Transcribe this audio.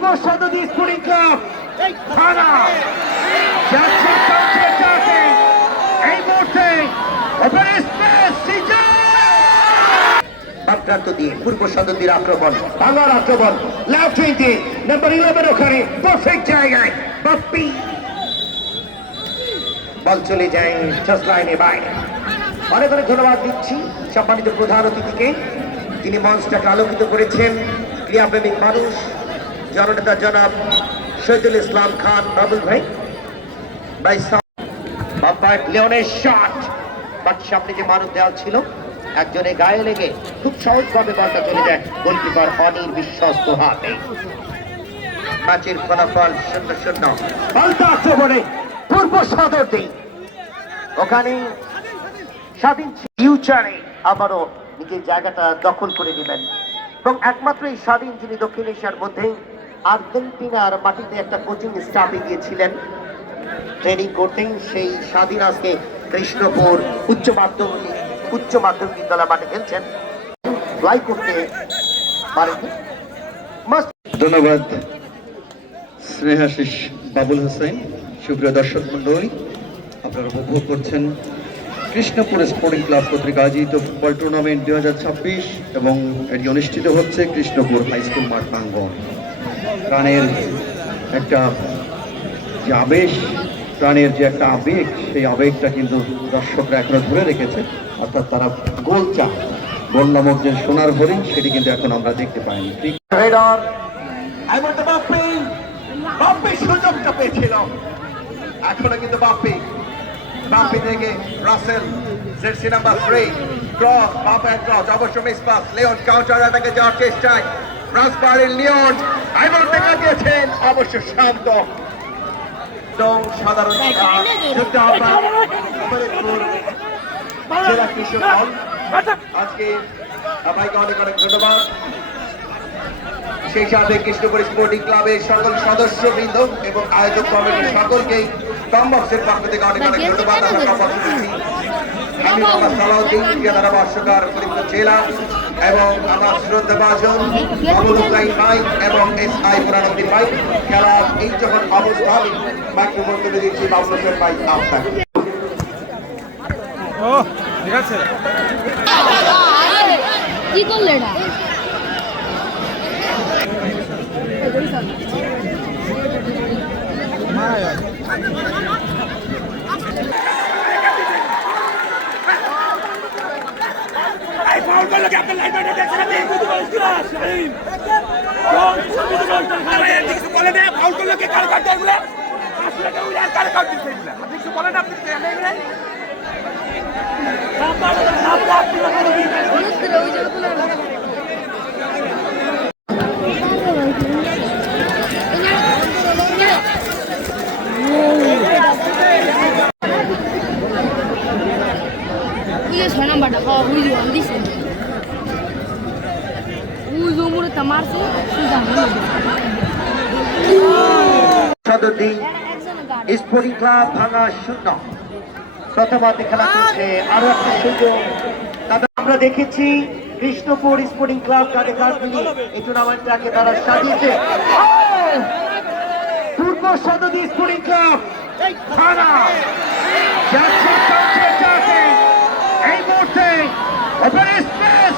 পূর্ব সদরী sporting club থানা যাচ্ছে counter চার্জে। এই মুহূর্তে ওপরে স্পেস আক্রান্ত দিয়ে পূর্ব সদরীর আক্রমণ, ভাঙার আক্রমণ, লেফট উইংয়ে নাম্বার 11 ওখানে পারফেক্ট জায়গায় বাপ্পি, বল চলে যায় জাস্ট লাইনে বাইরে। অনেক অনেক ধন্যবাদ দিচ্ছি সম্মানিত প্রধান অতিথিকে, তিনি মঞ্চটাকে আলোকিত করেছেন। ক্রীড়াপ্রেমিক মানুষ জননেতা জনাব শহীদুল ইসলাম খান বাবুল ভাই। লিওনের শট, বাট সামনে যে মানব দেওয়াল ছিল একজনের গায়ে লেগে খুব সহজভাবে বলটা চলে যায় গোলকিপার অনির বিশ্বস্ত হাতে। ম্যাচের ফলাফল 0-0। পাল্টা আক্রমণে পূর্ব সদরী ওখানে স্বাধীন ফিউচারে আবারও নিজের জায়গাটা দখল করে নেবেন এবং একমাত্র এই স্বাধীন যিনি দক্ষিণ এশিয়ার মধ্যে আর্জেন্টিনার মাটিতে একটা কোচিং স্টাফে গিয়েছিলেন ট্রেনিং করতেন, সেই স্বাধীন আজকে কৃষ্ণপুর উচ্চ মাধ্যমিক বিদ্যালয় মাঠে খেলছেন, ফ্লাই করতে পারেনি। ধন্যবাদ স্নেহাশিস বাবুল হোসেন। সুপ্রিয় দর্শক মন্ডলী, আপনারা উপভোগ করছেন কৃষ্ণপুর স্পোর্টিং ক্লাব কর্তৃক আয়োজিত ফুটবল টুর্নামেন্ট 2026 এবং এটি অনুষ্ঠিত হচ্ছে কৃষ্ণপুর হাই স্কুল মাঠ প্রাঙ্গণ। প্রাণের একটা যে আবেশ, প্রাণের যে একটা আবেগ, সেই আবেগটা কিন্তু দর্শকরা এখনো ধরে রেখেছে, অর্থাৎ তারা গোল চাপ, গোল নামক যে সোনার হরিণ সেটি কিন্তু এখন আমরা দেখতে পাইনি। বাপ্পি সুযোগটা পেয়েছিল, এখনো কিন্তু বাপ্পি থেকে রাসেল জার্সি নাম্বার 3 ক্রস, বাপের ক্রস, অবশ্য মিস পাস, লিওন কাউন্টার অ্যাটাকে যাওয়ার চেষ্টায় রাজবাড়ির লিওন আইবল দেখা দিয়েছেন, অবশ্য শান্ত এবং সাধারণ জেলা কৃষক দল। আজকে সবাইকে অনেক অনেক ধন্যবাদ, সেই সাথে কৃষ্ণপুর স্পোর্টিং ক্লাবের সকল সদস্যবৃন্দ এবং আয়োজক কমিটির সকলকেই টমবক্সের পক্ষ থেকে অনেক অনেক ধন্যবাদ। আমরা টমবক্স দিচ্ছি আমি মোহাম্মদ সালাউদ্দিন, ঠিকাদার ভাষ্যকার ফরিদপুর জেলা, এবং আমার শ্রদ্ধাভাজন বাবুল হুসাইন ভাই এবং SI বুরহানুদ্দিন ভাই। খেলার এই যখন অবস্থান মাইক্রোফোন তুলে দিচ্ছি বাবুল হোসেন ভাই আপনাকে। ঠিক আছে, কি করলে না ছয় নাম্বারটা খাওয়া বুঝলি আমি দিচ্ছি ওই জমুরে তা মারছে সদরী স্পোর্টিং ক্লাব ভাঙা 0। প্রথমার্ধে খেলা চলছে, আরো একটা সুযোগ আমরা দেখেছি কৃষ্ণপুর স্পোর্টিং ক্লাব কাঁধে কাঁধ মিলিয়ে এই টুর্নামেন্টটাকে তারা সাজিয়েছে। পূর্ব সদরী স্পোর্টিং ক্লাব থানা যাচ্ছে কাউন্টার চার্জে। এই মুহূর্তে ওপরে স্পেস